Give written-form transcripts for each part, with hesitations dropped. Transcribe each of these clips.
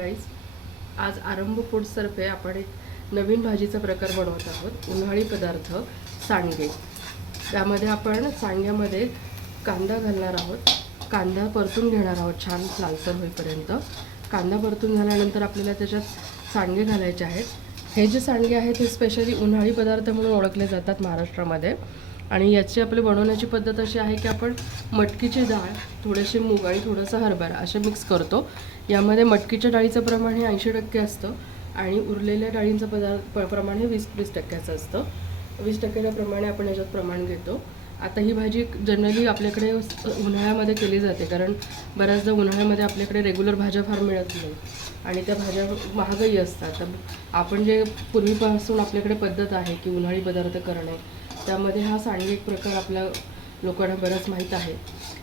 Guys, आज आरंभ फूड्सतर्फे आपण एक नवीन भाजीचा प्रकार बनवत आहोत. उन्हाळी पदार्थ सांडगे. त्यामध्ये आपण सांडग्यामध्ये कांदा घालणार आहोत. कांदा परतून घेणार आहोत छान लालसर होईपर्यंत. कांदा परतून झाल्यानंतर आपल्याला त्याच्यात सांडगे घालायचे आहेत. हे जे सांडगे आहेत हे स्पेशली उन्हाळी पदार्थ म्हणून ओळखले जातात महाराष्ट्रामध्ये. आणि याची आपली बनवण्याची पद्धत अशी आहे की आपण मटकीची डाळ, थोडेसे मूग आणि थोडंसं हरभरा असे मिक्स करतो. यामध्ये मटकीच्या डाळीचं प्रमाण हे 80% असतं आणि उरलेल्या डाळींचं प्रमाण हे 20% असतं. 20%च्या प्रमाणे आपण याच्यात प्रमाण घेतो. आता ही भाजी जनरली आपल्याकडे उन्हाळ्यामध्ये केली जाते, कारण बऱ्याचदा उन्हाळ्यामध्ये आपल्याकडे रेग्युलर भाज्या फार मिळत नाही आणि त्या भाज्या महागही असतात. तर आपण जे पूर्वीपासून आपल्याकडे पद्धत आहे की उन्हाळी पदार्थ करणे, त्यामध्ये हा सांडगे एक प्रकार आपल्या लोकांना बरंच माहीत आहे.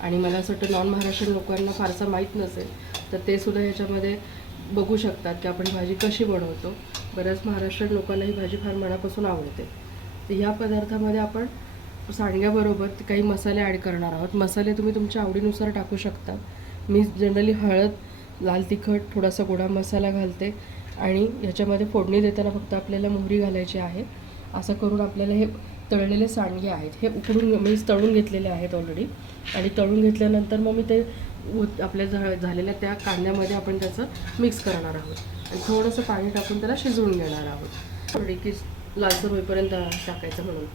आणि मला असं वाटतं नॉन महाराष्ट्रीयन लोकांना फारसा माहीत नसेल तर ते सुद्धा ह्याच्यामध्ये बघू शकतात की आपण भाजी कशी बनवतो. बऱ्याच महाराष्ट्रीयन लोकांना ही भाजी फार मनापासून आवडते. तर ह्या पदार्थामध्ये आपण सांडग्याबरोबर काही मसाले ॲड करणार आहोत. मसाले तुम्ही तुमच्या आवडीनुसार टाकू शकता. मी जनरली हळद, लाल तिखट, थोडासा गोडा मसाला घालते आणि ह्याच्यामध्ये फोडणी देताना फक्त आपल्याला मोहरी घालायची आहे. असं करून आपल्याला हे तळलेले सांडगे आहेत हे उकडून मी तळून घेतलेले आहेत ऑलरेडी. आणि तळून घेतल्यानंतर मग मी ते आपल्या झालेल्या त्या कांद्यामध्ये आपण त्याचं मिक्स करणार आहोत आणि थोडंसं पाणी टाकून त्याला शिजवून घेणार आहोत. थोडी की लालसर होईपर्यंत टाकायचं म्हणून.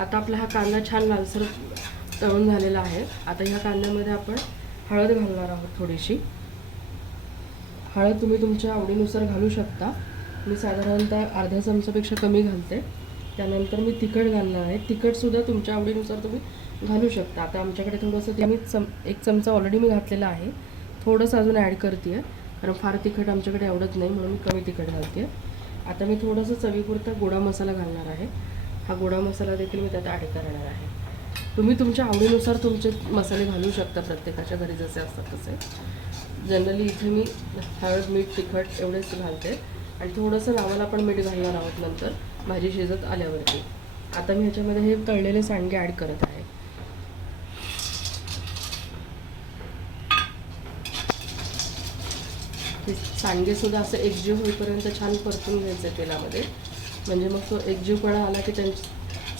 आता आपला हा कांदा छान लालसर तळून झालेला आहे. आता ह्या कांद्यामध्ये आपण हळद घालणार आहोत. थोडीशी हळद तुम्ही तुमच्या आवडीनुसार घालू शकता. मी साधारणतः अर्धा चमचापेक्षा कमी घालते. त्यानंतर मी तिखट घालणार आहे. तिखटसुद्धा तुमच्या आवडीनुसार तुम्ही घालू शकता. आता आमच्याकडे थोडंसं ते मी 1 चमचा ऑलरेडी मी घातलेला आहे. थोडंसं अजून ॲड करते आहे, कारण फार तिखट आमच्याकडे आवडत नाही म्हणून मी कमी तिखट घालते आहे. आता मी थोडंसं चवीपुरता गोडा मसाला घालणार आहे. हा गोडा मसाला देखील मी त्यात ॲड करणार आहे. तुम्ही तुमच्या आवडीनुसार तुमचे मसाले घालू शकता, प्रत्येकाच्या घरी जसे असतात तसे. जनरली इथे मी हळद, मीठ, तिखट एवढेच घालते आणि थोडंसं नावाला पण मीठ घालणार आहोत नंतर भाजी शिजत आल्यावरती. आता मी ह्याच्यामध्ये हे तळलेले सांडगे ॲड करत आहे. हे सांडगेसुद्धा असं एकजीव होईपर्यंत छान परतून घ्यायचं तेलामध्ये, म्हणजे मग तो एकजीवपणा आला की त्यांची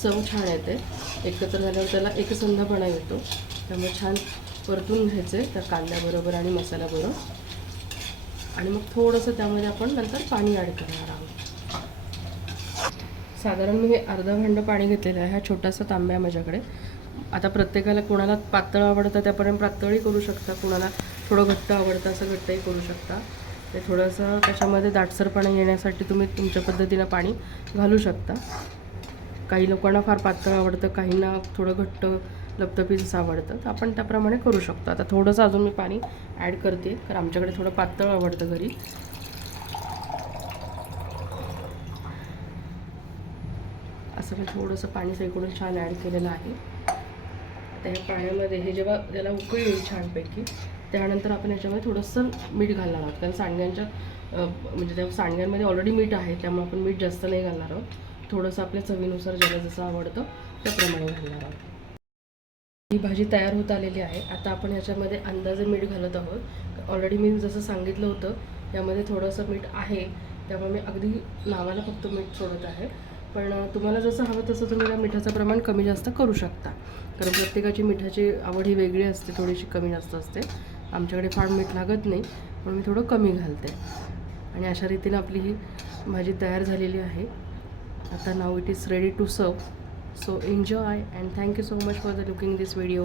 चव छान येते. एकत्र झाल्यावर त्याला एकसंधपणा येतो. त्यामुळे छान परतून घ्यायचे त्या कांद्याबरोबर आणि मसाल्याबरोबर. आणि मग थोडंसं त्यामध्ये आपण नंतर पाणी ॲड करणार आहोत. साधारण मी हे अर्धा भांडं पाणी घेतलेलं आहे. हा छोटासा तांब्या आहे माझ्याकडे. आता प्रत्येकाला कोणाला पातळ आवडतं त्यापर्यंत पातळही करू शकता, कोणाला थोडं घट्ट आवडतं असं घट्टही करू शकता. ते थोडंसं त्याच्यामध्ये दाटसरपणा येण्यासाठी तुम्ही तुमच्या पद्धतीनं पाणी घालू शकता. काही लोकांना फार पातळ आवडतं, काहींना थोडं घट्ट लपतपीच आवडतं, तर आपण त्याप्रमाणे करू शकतो. आता थोडंसं अजून मी पाणी ॲड करते, कारण आमच्याकडे थोडं पातळ आवडतं घरी. असं मी थोडंसं पाणी सगळीकडून छान ॲड केलेलं आहे. आता ह्या पाण्यामध्ये हे जेव्हा त्याला उकळी येईल छानपैकी, त्यानंतर आपण ह्याच्यामध्ये थोडंसं मीठ घालणार आहोत, कारण सांडग्यांच्या म्हणजे त्या सांडग्यांमध्ये ऑलरेडी मीठ आहे, त्यामुळे आपण मीठ जास्त नाही घालणार आहोत. थोडंसं आपल्या चवीनुसार ज्याला जसं आवडतं त्याप्रमाणे घालणार आहोत. ही भाजी तयार होत आलेली आहे. आता आपण ह्याच्यामध्ये अंदाजे मीठ घालत आहोत. ऑलरेडी मी जसं सांगितलं होतं यामध्ये थोडंसं मीठ आहे, त्यामुळे मी अगदी नावाला फक्त मीठ सोडत आहे. पण तुम्हाला जसं हवं तसं तुम्ही त्या मिठाचं प्रमाण कमी जास्त करू शकता, कारण प्रत्येकाची मिठाची आवड ही वेगळी असते, थोडीशी कमी जास्त असते. आमच्याकडे फार मीठ लागत नाही म्हणून मी थोडं कमी घालते. आणि अशा रीतीनं आपली ही भाजी तयार झालेली आहे. आता नाव it is ready to serve. So enjoy and thank you so much for looking this video.